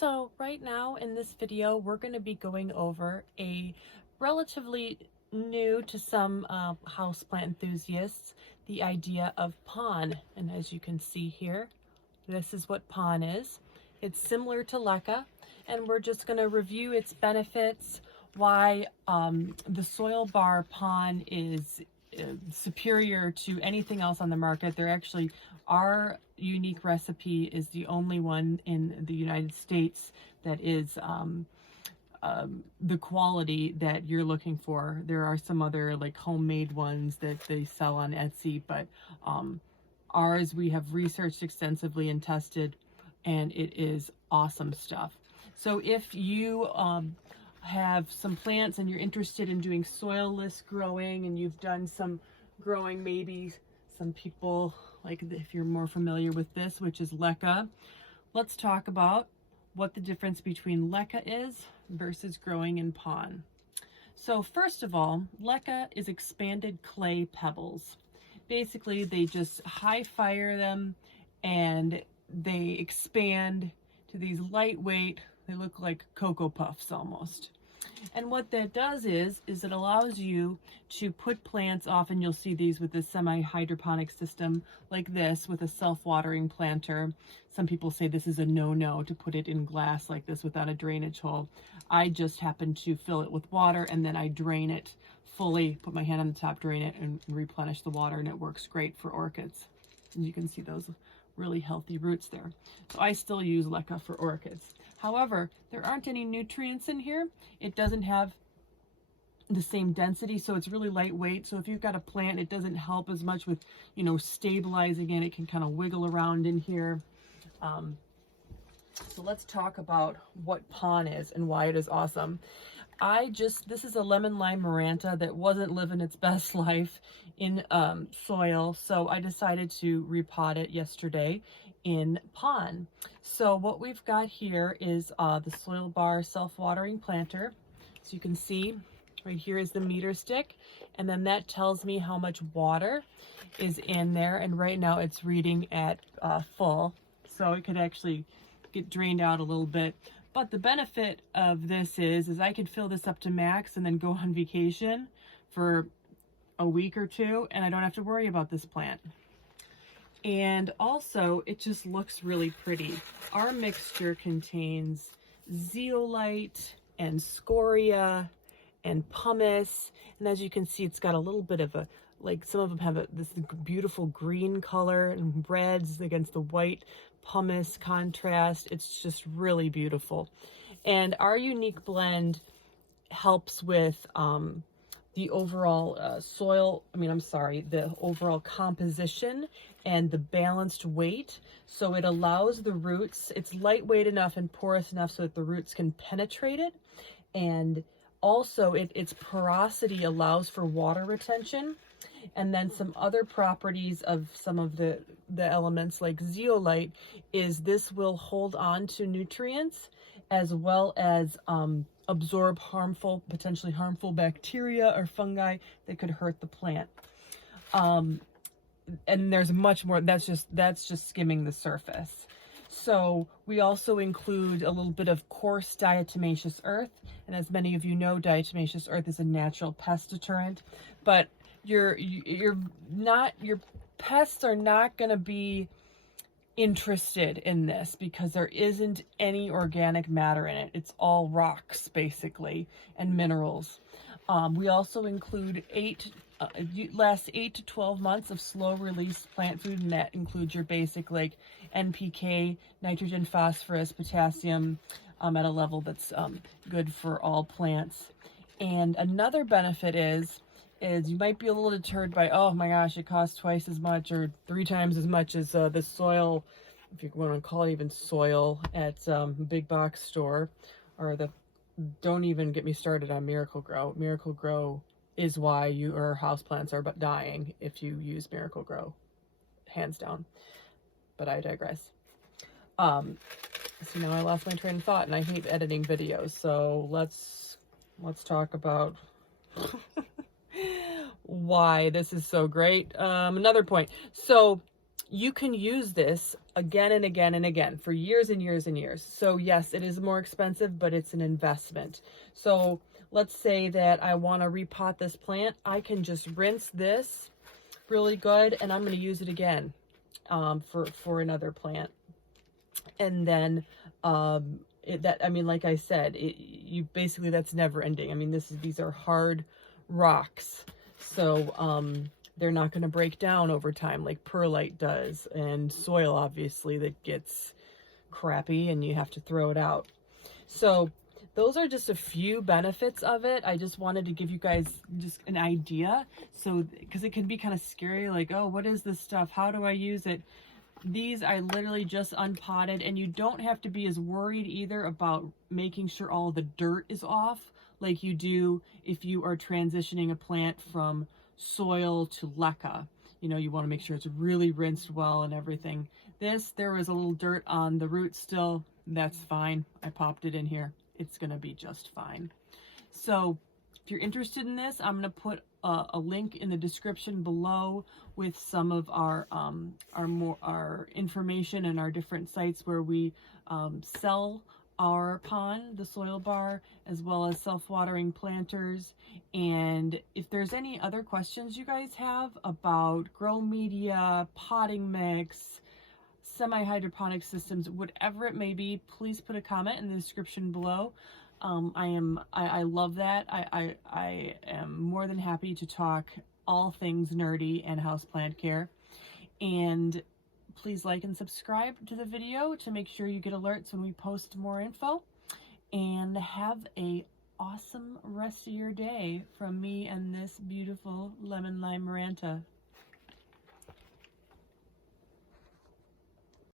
So right now in this video, we're going to be going over a relatively new to some houseplant enthusiasts, the idea of pon. And as you can see here, this is what pon is. It's similar to leca, and we're just going to review its benefits, why the soil bar pon is superior to anything else on the market. They're actually, our unique recipe is the only one in the United States that is the quality that you're looking for. There are some other like homemade ones that they sell on Etsy, but ours we have researched extensively and tested, and it is awesome stuff. So if you have some plants and you're interested in doing soilless growing, and you've done some growing, maybe some people, like if you're more familiar with this, which is leca, let's talk about what the difference between leca is versus growing in pon. So first of all, leca is expanded clay pebbles. Basically, they just high fire them and they expand to these lightweight, they look like Cocoa Puffs almost. And what that does is it allows you to put plants, often you'll see these with a semi-hydroponic system like this with a self-watering planter. Some people say this is a no-no to put it in glass like this without a drainage hole. I just happen to fill it with water and then I drain it fully, put my hand on the top, drain it, and replenish the water, and it works great for orchids. And you can see those really healthy roots there. So I still use leca for orchids. However, there aren't any nutrients in here. It doesn't have the same density, so it's really lightweight. So if you've got a plant, it doesn't help as much with, you know, stabilizing it. It can kind of wiggle around in here. So let's talk about what pon is and why it is awesome. This is a lemon lime maranta that wasn't living its best life in soil, so I decided to repot it yesterday in pon. So what we've got here is the soil bar self-watering planter. So you can see right here is the meter stick, and then that tells me how much water is in there, and right now it's reading at full, so it could actually get drained out a little bit. But the benefit of this is I could fill this up to max and then go on vacation for a week or two, and I don't have to worry about this plant. And also, it just looks really pretty. Our mixture contains zeolite and scoria and pumice, and as you can see, it's got a little bit of a, like some of them have this beautiful green color and reds against the white pumice contrast. It's just really beautiful. And our unique blend helps with the overall the overall composition and the balanced weight. So it allows the roots, it's lightweight enough and porous enough so that the roots can penetrate it. And also its porosity allows for water retention. And then some other properties of some of the elements like zeolite is this will hold on to nutrients as well as absorb potentially harmful bacteria or fungi that could hurt the plant. And there's much more. That's just skimming the surface. So we also include a little bit of coarse diatomaceous earth, and as many of you know, diatomaceous earth is a natural pest deterrent, but your pests are not going to be interested in this because there isn't any organic matter in it. It's all rocks basically and minerals. We also include lasts 8 to 12 months of slow release plant food, and that includes your basic like NPK, nitrogen, phosphorus, potassium at a level that's good for all plants. And another benefit is you might be a little deterred by, oh my gosh, it costs twice as much or 3 times as much as the soil, if you want to call it even soil, at big box store, or don't even get me started on Miracle-Gro. Miracle-Gro is why your houseplants are dying if you use Miracle-Gro, hands down. But I digress. So now I lost my train of thought, and I hate editing videos. So let's talk about why this is so great. Another point. So you can use this again and again and again for years and years and years. So yes, it is more expensive, but it's an investment. So let's say that I want to repot this plant. I can just rinse this really good, and I'm going to use it again for another plant. And then I mean, like I said, you basically, that's never ending. I mean, these are hard rocks, so they're not going to break down over time like perlite does, and soil obviously that gets crappy and you have to throw it out. So those are just a few benefits of it. I just wanted to give you guys just an idea, so because it can be kind of scary, like, oh, what is this stuff, how do I use it? These I literally just unpotted, and you don't have to be as worried either about making sure all the dirt is off like you do if you are transitioning a plant from soil to leca. You know, you want to make sure it's really rinsed well and everything. There was a little dirt on the root still. That's fine. I popped it in here. It's going to be just fine. So if you're interested in this, I'm going to put a link in the description below with some of our information and our different sites where we sell our Pon, the soil bar, as well as self-watering planters. And if there's any other questions you guys have about grow media, potting mix, semi-hydroponic systems, whatever it may be, please put a comment in the description below. I love that. I am more than happy to talk all things nerdy and houseplant care. And please like and subscribe to the video to make sure you get alerts when we post more info. And have a awesome rest of your day from me and this beautiful lemon lime maranta.